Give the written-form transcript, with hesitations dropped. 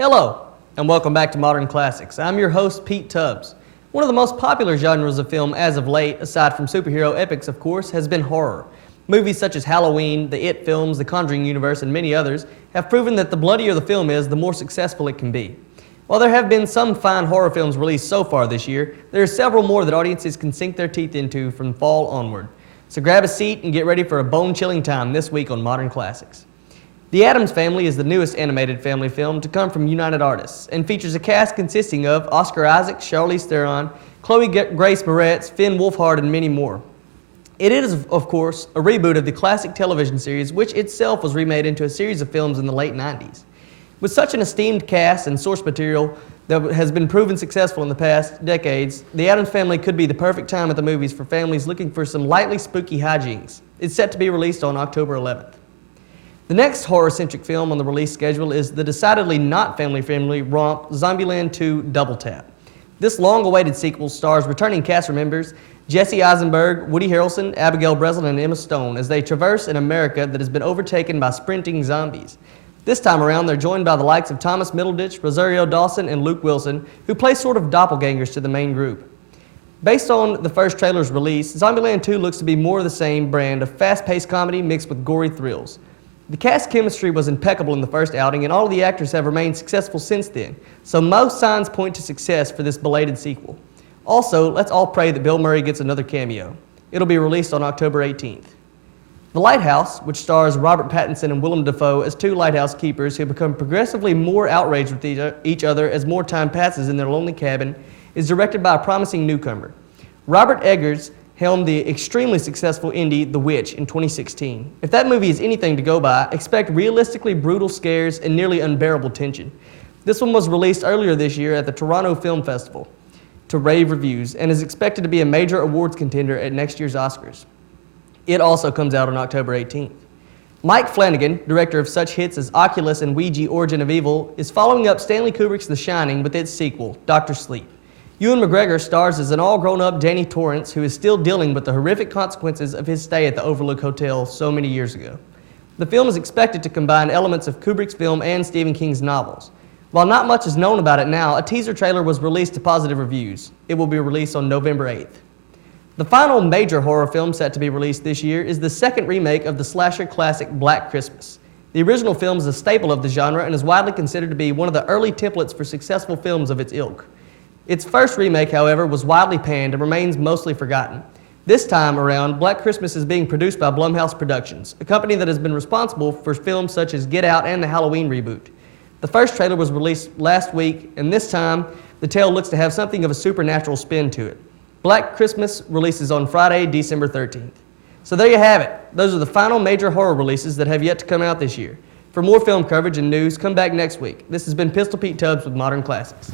Hello, and welcome back to Modern Classics. I'm your host, Pete Tubbs. One of the most popular genres of film as of late, aside from superhero epics of course, has been horror. Movies such as Halloween, the It films, the Conjuring universe, and many others have proven that the bloodier the film is, the more successful it can be. While there have been some fine horror films released so far this year, there are several more that audiences can sink their teeth into from fall onward. So grab a seat and get ready for a bone-chilling time this week on Modern Classics. The Addams Family is the newest animated family film to come from United Artists and features a cast consisting of Oscar Isaac, Charlize Theron, Chloe Grace Moretz, Finn Wolfhard, and many more. It is, of course, a reboot of the classic television series, which itself was remade into a series of films in the late 90s. With such an esteemed cast and source material that has been proven successful in the past decades, The Addams Family could be the perfect time at the movies for families looking for some lightly spooky hijinks. It's set to be released on October 11th. The next horror-centric film on the release schedule is the decidedly not family-friendly romp Zombieland II Double Tap. This long-awaited sequel stars returning cast members Jesse Eisenberg, Woody Harrelson, Abigail Breslin, and Emma Stone as they traverse an America that has been overtaken by sprinting zombies. This time around, they're joined by the likes of Thomas Middleditch, Rosario Dawson, and Luke Wilson, who play sort of doppelgangers to the main group. Based on the first trailer's release, Zombieland II looks to be more of the same brand of fast-paced comedy mixed with gory thrills. The cast chemistry was impeccable in the first outing, and all of the actors have remained successful since then, so most signs point to success for this belated sequel. Also, let's all pray that Bill Murray gets another cameo. It'll be released on October 18th. The Lighthouse, which stars Robert Pattinson and Willem Dafoe as two lighthouse keepers who become progressively more outraged with each other as more time passes in their lonely cabin, is directed by a promising newcomer. Robert Eggers helmed the extremely successful indie The Witch in 2016. If that movie is anything to go by, expect realistically brutal scares and nearly unbearable tension. This one was released earlier this year at the Toronto Film Festival to rave reviews and is expected to be a major awards contender at next year's Oscars. It also comes out on October 18th. Mike Flanagan, director of such hits as Oculus and Ouija Origin of Evil, is following up Stanley Kubrick's The Shining with its sequel, Dr. Sleep. Ewan McGregor stars as an all-grown-up Danny Torrance who is still dealing with the horrific consequences of his stay at the Overlook Hotel so many years ago. The film is expected to combine elements of Kubrick's film and Stephen King's novels. While not much is known about it now, a teaser trailer was released to positive reviews. It will be released on November 8th. The final major horror film set to be released this year is the second remake of the slasher classic Black Christmas. The original film is a staple of the genre and is widely considered to be one of the early templates for successful films of its ilk. Its first remake, however, was widely panned and remains mostly forgotten. This time around, Black Christmas is being produced by Blumhouse Productions, a company that has been responsible for films such as Get Out and the Halloween reboot. The first trailer was released last week, and this time, the tale looks to have something of a supernatural spin to it. Black Christmas releases on Friday, December 13th. So there you have it. Those are the final major horror releases that have yet to come out this year. For more film coverage and news, come back next week. This has been Pistol Pete Tubbs with Modern Classics.